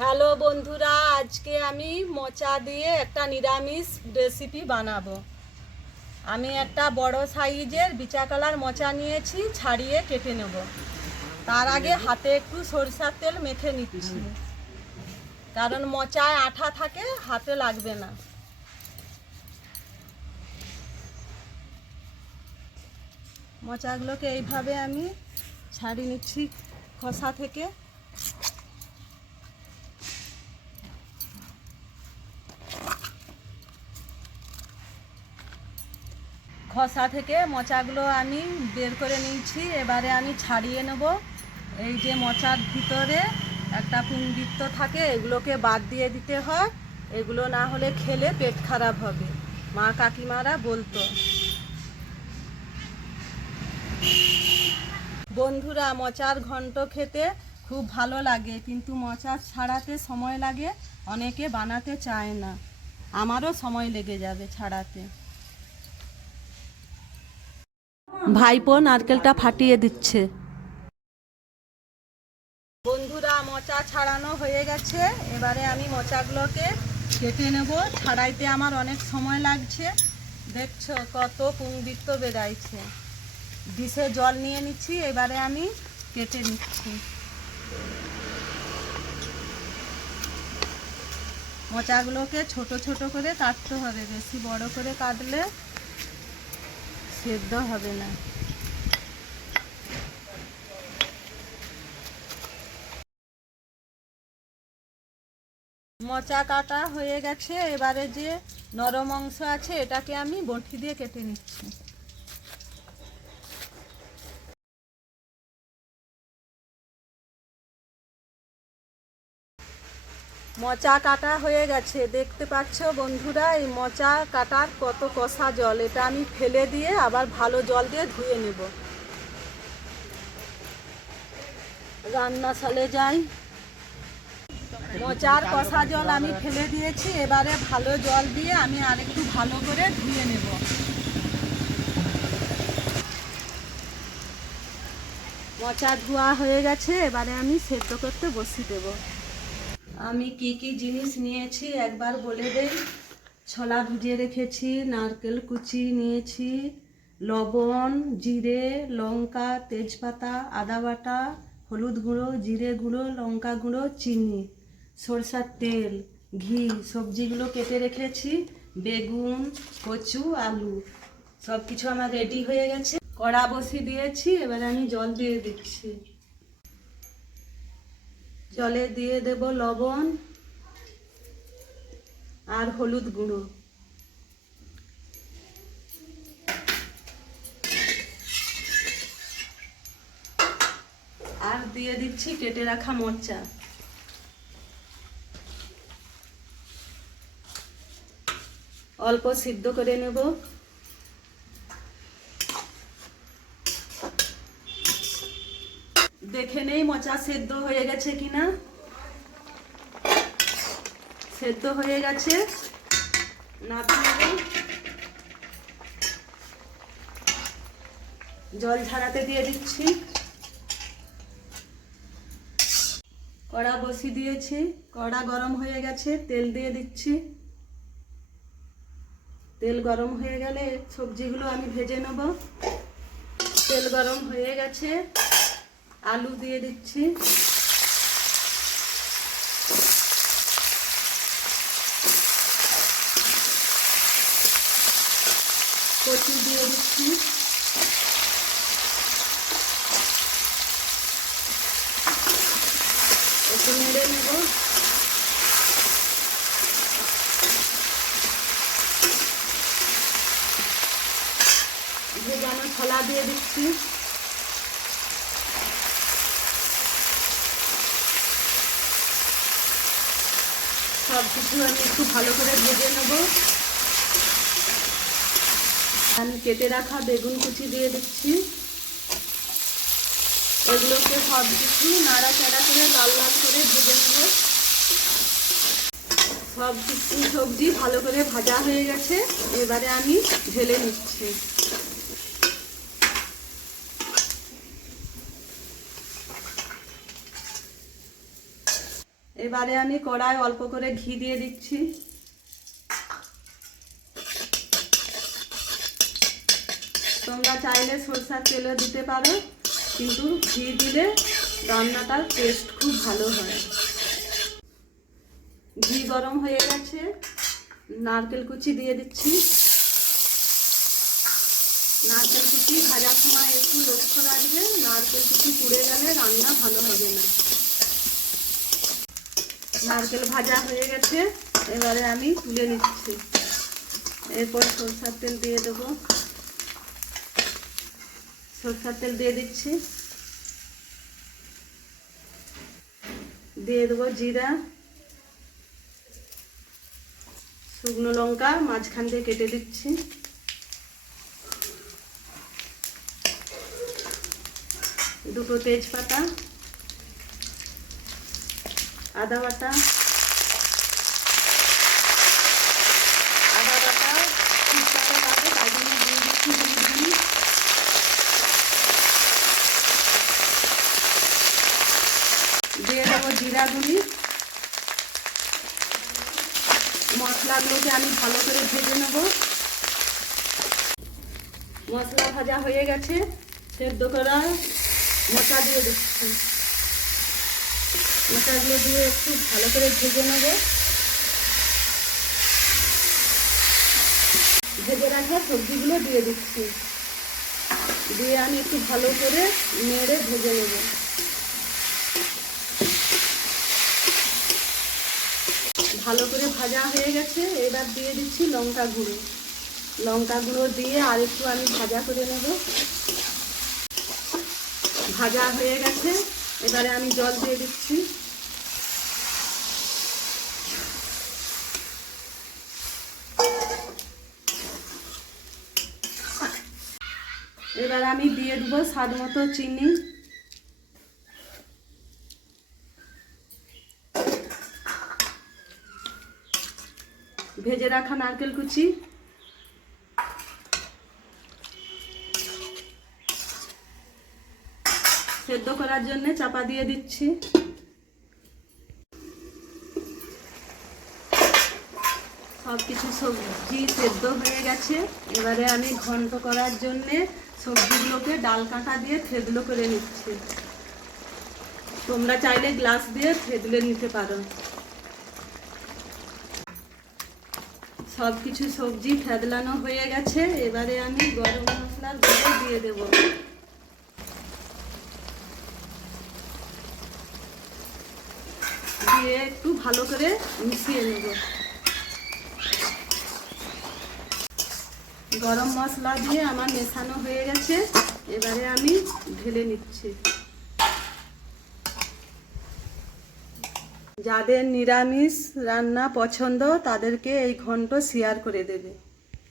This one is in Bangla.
হ্যালো বন্ধুরা, আজকে আমি মোচা দিয়ে একটা নিরামিষ রেসিপি বানাবো। আমি একটা বড় সাইজের বিচা কালার মোচা নিয়েছি, ছাড়িয়ে কেটে নেব। তার আগে হাতে একটু সরিষার তেল মেখে নিচ্ছি। কারণ মোচায় আঠা থাকে, হাতে লাগবে না। মোচাগুলোকে এইভাবে আমি ছাড়িয়ে নিচ্ছি খোসা থেকে। খসা থেকে মোচাগুলো আমি বের করে নিয়েছি। এবারে আমি ছাড়িয়ে নেব। এই যে মোচার ভিতরে একটা পুংবৃত্ত থাকে, এগুলোকে বাদ দিয়ে দিতে হয়। এগুলো না হলে খেলে পেট খারাপ হবে। মা কাকিমারা বলতো। বন্ধুরা, মোচার ঘন্ট খেতে খুব ভালো লাগে, কিন্তু মোচা ছাড়াতে সময় লাগে। অনেকে বানাতে চায় না। আমারও সময় লেগে যাবে ছাড়াতে। ভাইপো নারকেলটা ফাটিয়ে দিচ্ছে। বন্ধুরা, মোচা ছাড়ানো হয়ে গেছে। এবারে আমি মোচাগুলোকে কেটে নেব। ছাড়াইতে আমার অনেক সময় লাগছে। দেখছ কত পুংবৃত্ত বেড়াইছে। ডিশে জল নিয়ে নিচ্ছি, এবারে আমি কেটে নিচ্ছি। মোচাগুলোকে ছোট ছোট করে কাটতে হবে, বেশি বড় করে কাটলে সেদ্ধ হবে না। মোচা কাটা হয়ে গেছে, এবারে যে নরম অংশ আছে, এটাকে আমি বটি দিয়ে কেটে নিচ্ছি। মোচা কাটা হয়ে গেছে। দেখতে পাচ্ছ বন্ধুরা, এই মোচা কাটার কত কষা জল। এটা আমি ফেলে দিয়ে আবার ভালো জল দিয়ে ধুয়ে নেব। রান্না সালে যাই। মোচার কষা জল আমি ফেলে দিয়েছি, এবারে ভালো জল দিয়ে আমি আরেকটু ভালো করে ধুয়ে নেব। মচা ধোয়া হয়ে গেছে, এবারে আমি সেদ্ধ করতে বসিয়ে দেবো। আমি কি কি জিনিস নিয়েছি একবার বলে দেই। ছোলা ভিজিয়ে রেখেছি, নারকেল কুচি নিয়েছি, লবণ, জিরে, লঙ্কা, তেজপাতা, আদা বাটা, হলুদ গুঁড়ো, জিরে গুঁড়ো, লঙ্কা গুঁড়ো, চিনি, সরষার তেল, ঘি, সবজিগুলো কেটে রেখেছি, বেগুন, কচু, আলু সব কিছু আমার রেডি হয়ে গেছে। কড়া বসি দিয়েছি, এবারে আমি জল দিয়ে দিচ্ছি। জলে দিয়ে দেব লবণ আর হলুদ গুঁড়ো। আর দিয়ে দিচ্ছি কেটে রাখা মোচা অল্প সিদ্ধ করে নেব। দেখে নেই, মোচা সেদ্ধ হয়ে গেছে কিনা? সেদ্ধ হয়ে গেছে। নেব। জল ঝাড়াতে দিয়ে দিচ্ছি। কড়া বসিয়ে দিয়েছি। কড়া গরম হয়ে গেছে, তেল দিয়ে দিচ্ছি। তেল গরম হয়ে গেলে সবজিগুলো আমি ভেজে নেব। তেল গরম হয়ে গেছে। আলু দিয়ে দিচ্ছি। কচু দিয়ে দিচ্ছি। একটু নেড়ে নেব। ভেজানো ছোলা দিয়ে দিচ্ছি। সব কিছু আমি একটু ভালো করে ভেজে নেব। আমি কেটে রাখা বেগুন কুচি দিয়ে দিচ্ছি। এগুলোকে সব কিছু নাড়াচাড়া করে লাল লাল করে ভেজে নেব। সব কিছু সবজি ভালো করে ভাজা হয়ে গেছে। এবারে আমি ঢেলে নিচ্ছি। এবারে আমি কড়াই অল্প করে ঘি দিয়ে দিচ্ছি। তোমরা চাইলে সরষার তেলও দিতে পারো, কিন্তু ঘি দিলে রান্নাটার টেস্ট খুব ভালো হয়। ঘি গরম হয়ে গেছে, নারকেল কুচি দিয়ে দিচ্ছি। নারকেল কুচি ভাজার সময় একটু লক্ষ্য রাখবে, নারকেল কুচি পুড়ে গেলে রান্না ভালো হবে না। নারকেল ভাজা হয়ে গেছে, এবারে আমি তুলে নিচ্ছি। এরপর সরষার তেল দিয়ে দেবো। সরষার তেল দিয়ে দিচ্ছি। দিয়ে দেবো জিরা, শুকনো লঙ্কা, মাঝখান দিয়ে কেটে দিচ্ছি। দুটো তেজপাতা আদা বাটা। আদা বাটা ঠিকঠাক পাবে তাই জন্য দিয়ে দিচ্ছি, দিয়ে দেবো জিরা গুঁড়ি। মশলাগুলোকে আমি ভালো করে ভেজে নেব। মশলা ভাজা হয়ে গেছে। সেদ্ধ করা মোচা দিয়ে দিচ্ছি। মোচাগুলো দিয়ে একটু ভালো করে ভেজে নেব। ভেজে রাখা সবজিগুলো দিয়ে দিচ্ছি। দিয়ে আমি একটু ভালো করে নেড়ে ভেজে নেব। ভালো করে ভাজা হয়ে গেছে, এবার দিয়ে দিচ্ছি লঙ্কা গুঁড়ো। লঙ্কা গুঁড়ো দিয়ে আর একটু আমি ভাজা করে নেব। ভাজা হয়ে গেছে এবারে আমি জল দিয়ে দিচ্ছি। এবার আমি দিয়ে দেবো স্বাদ মতো চিনি। ভেজে রাখা নারকেল কুচি। সেদ্ধ করার জন্য চাপা দিয়ে দিচ্ছি। সব কিছু সবজি সেদ্ধ হয়ে গেছে। এবারে আমি ঘন্ট করার জন্যে সবজিগুলোকে ডাল কাঁটা দিয়ে থেদলো করে নিচ্ছি। তোমরা চাইলে গ্লাস দিয়ে থেদলে নিতে পারো। সব কিছু সবজি ফেদলানো হয়ে গেছে। এবারে আমি গরম মশলার গুঁড়ো দিয়ে দেব। দিয়ে একটু ভালো করে মিশিয়ে নেব। গরম মশলা দিয়ে আমার মেশানো হয়ে গেছে। এবারে আমি ঢেলে নিচ্ছি। যাদের নিরামিষ রান্না পছন্দ, তাদেরকে এই ঘন্ট শেয়ার করে দেবে।